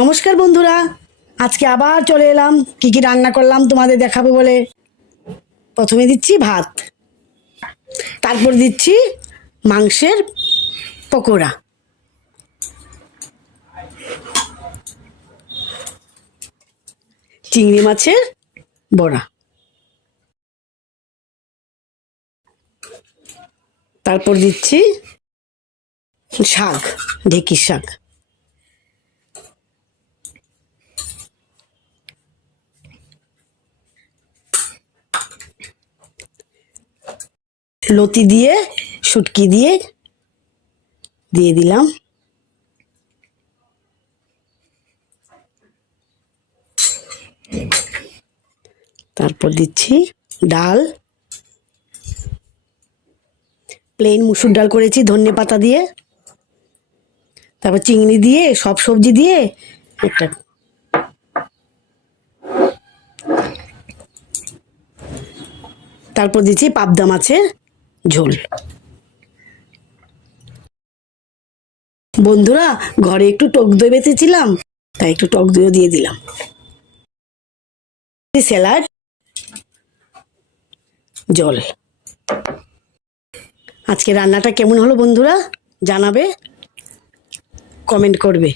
নমস্কার বন্ধুরা, আজকে আবার চলে এলাম কি কি রান্না করলাম তোমাদের দেখাবো বলে। প্রথমে দিচ্ছি ভাত, তারপর দিচ্ছি মাংসের পকোড়া, চিংড়ি মাছের বড়া, তারপর দিচ্ছি শাক, ঢেঁকির শাক, লতি দিয়ে শুটকি দিয়ে দিয়ে দিলাম, তারপর দিচ্ছি ডাল, প্লেন মুসুর ডাল করেছি ধনে পাতা দিয়ে, তারপর চিংড়ি দিয়ে সব সবজি দিয়ে একটা, তারপর দিচ্ছি পাবদা মাছের ঝোল। বন্ধুরা, ঘরে একটু টক দই বেঁচেছিলাম, তাই একটু টক দইও দিয়ে দিলাম। স্যালাড, জল। আজকে রান্নাটা কেমন হলো বন্ধুরা জানাবে, কমেন্ট করবে।